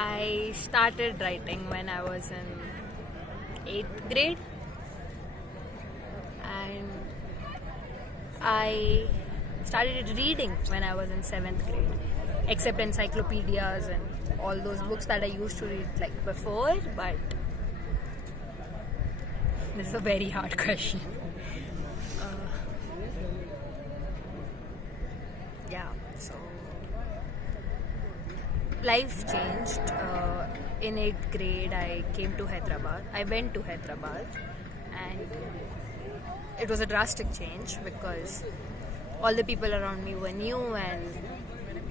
I started writing when I was in 8th grade, and I started reading when I was in 7th grade, except encyclopedias and all those books that I used to read like before. But this is a very hard question. So life changed. In 8th grade, I came to Hyderabad. I went to Hyderabad, and it was a drastic change because all the people around me were new, and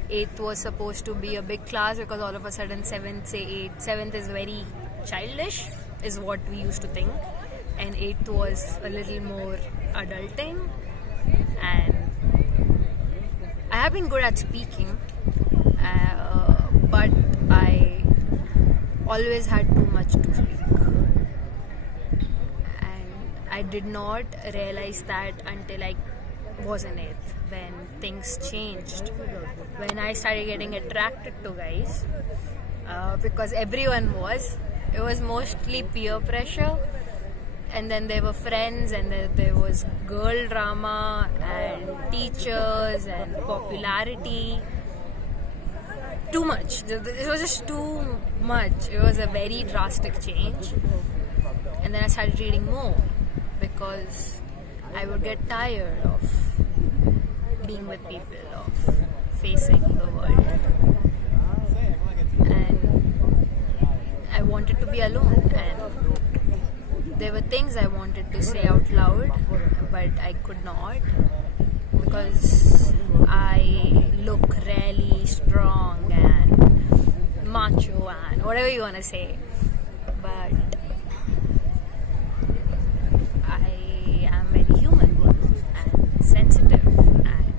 8th was supposed to be a big class because all of a sudden 7th say 8th. 7th is very childish, is what we used to think, and 8th was a little more adulting. And I have been good at speaking, but I always had too much to speak, and I did not realize that until I was in 8th, when things changed, when I started getting attracted to guys, because everyone was. It was mostly peer pressure, and then there were friends, and there was girl drama and teachers and popularity. Too much. It was just too much. It was a very drastic change. And then I started reading more because I would get tired of being with people, of facing the world. And I wanted to be alone, and there were things I wanted to say out loud, but I could not because I look really strong and macho and whatever you want to say, but I am very human and sensitive, and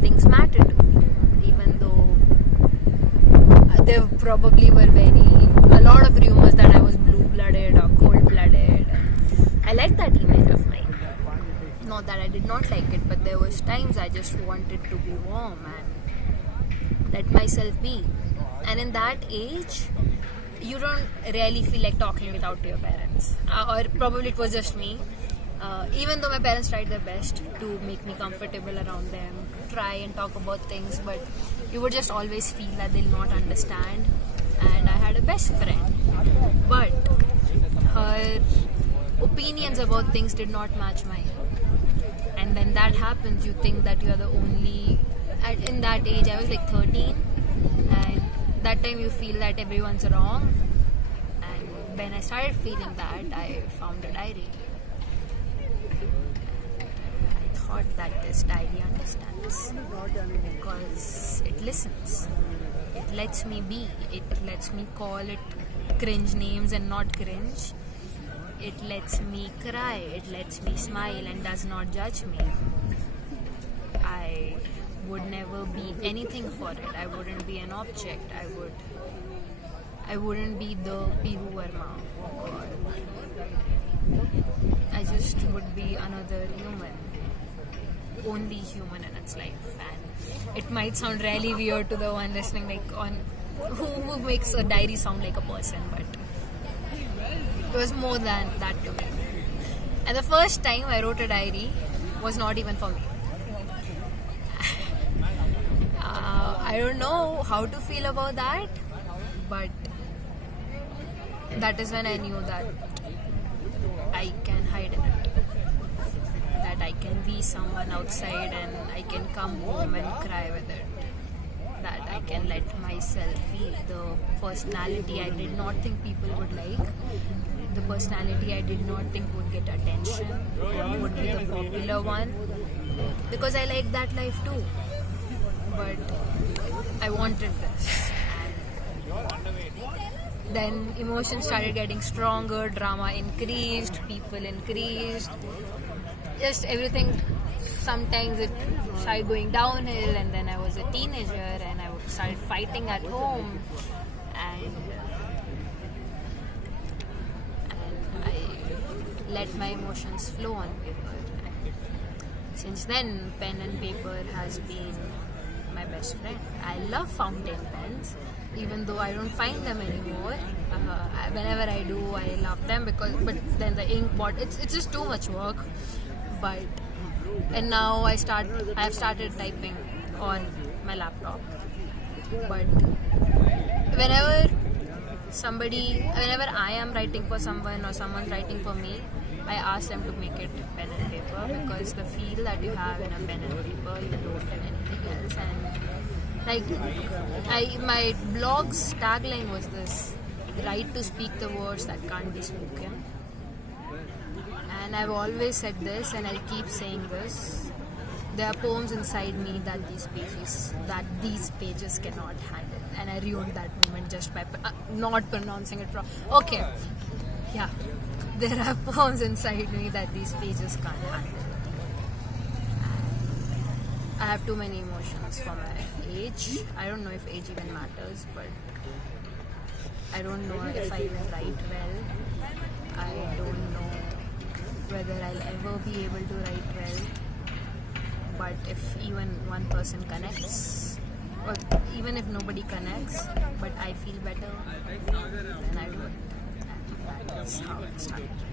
things matter to me, even though there probably were a lot of rumors that I was blue-blooded or cold-blooded. I like that image of mine. Not that I did not like it, but there was times I just wanted to be warm and let myself be. And in that age, you don't really feel like talking it out to your parents. Or probably it was just me. Even though my parents tried their best to make me comfortable around them, try and talk about things, but you would just always feel that they'll not understand. And I had a best friend, but her opinions about things did not match mine. And when that happens, you think that you're the only. In that age, I was like 13, and that time you feel that everyone's wrong. And when I started feeling that, I found a diary. I thought that this diary understands because it listens. It lets me be. It lets me call it cringe names and not cringe. It lets me cry, it lets me smile and does not judge me. I would never be anything for it. I wouldn't be an object. I wouldn't be the Pihoo Verma. I just would be another human. Only human in its life. And it might sound really weird to the one listening, like on who makes a diary sound like a person, but it was more than that to me. And the first time I wrote a diary was not even for me. I don't know how to feel about that, but that is when I knew that I can hide in it. That I can be someone outside and I can come home and cry with it. That I can let myself be the personality I did not think people would like. The personality I did not think would get attention or would be the popular one, because I like that life too, but I wanted this. And then emotions started getting stronger, drama increased, people increased, just everything. Sometimes it started going downhill, and then I was a teenager and I started fighting at home, and let my emotions flow on paper. Since then, pen and paper has been my best friend. I love fountain pens, even though I don't find them anymore. Whenever I do, I love them but then the ink bot, it's just too much work. And now I have started typing on my laptop. But whenever I am writing for someone or someone's writing for me, I ask them to make it pen and paper, because the feel that you have in a pen and paper, you don't in anything else. And my blog's tagline was this: "Write to speak the words that can't be spoken." And I've always said this, and I'll keep saying this: there are poems inside me that these pages cannot handle. And I ruined that moment just by not pronouncing it properly. Okay, yeah. There are poems inside me that these pages can't handle. I have too many emotions for my age. I don't know if age even matters, but I don't know if I even write well. I don't know whether I'll ever be able to write well. But if even one person connects, or even if nobody connects, but I feel better, then I do it. And that is how I started writing.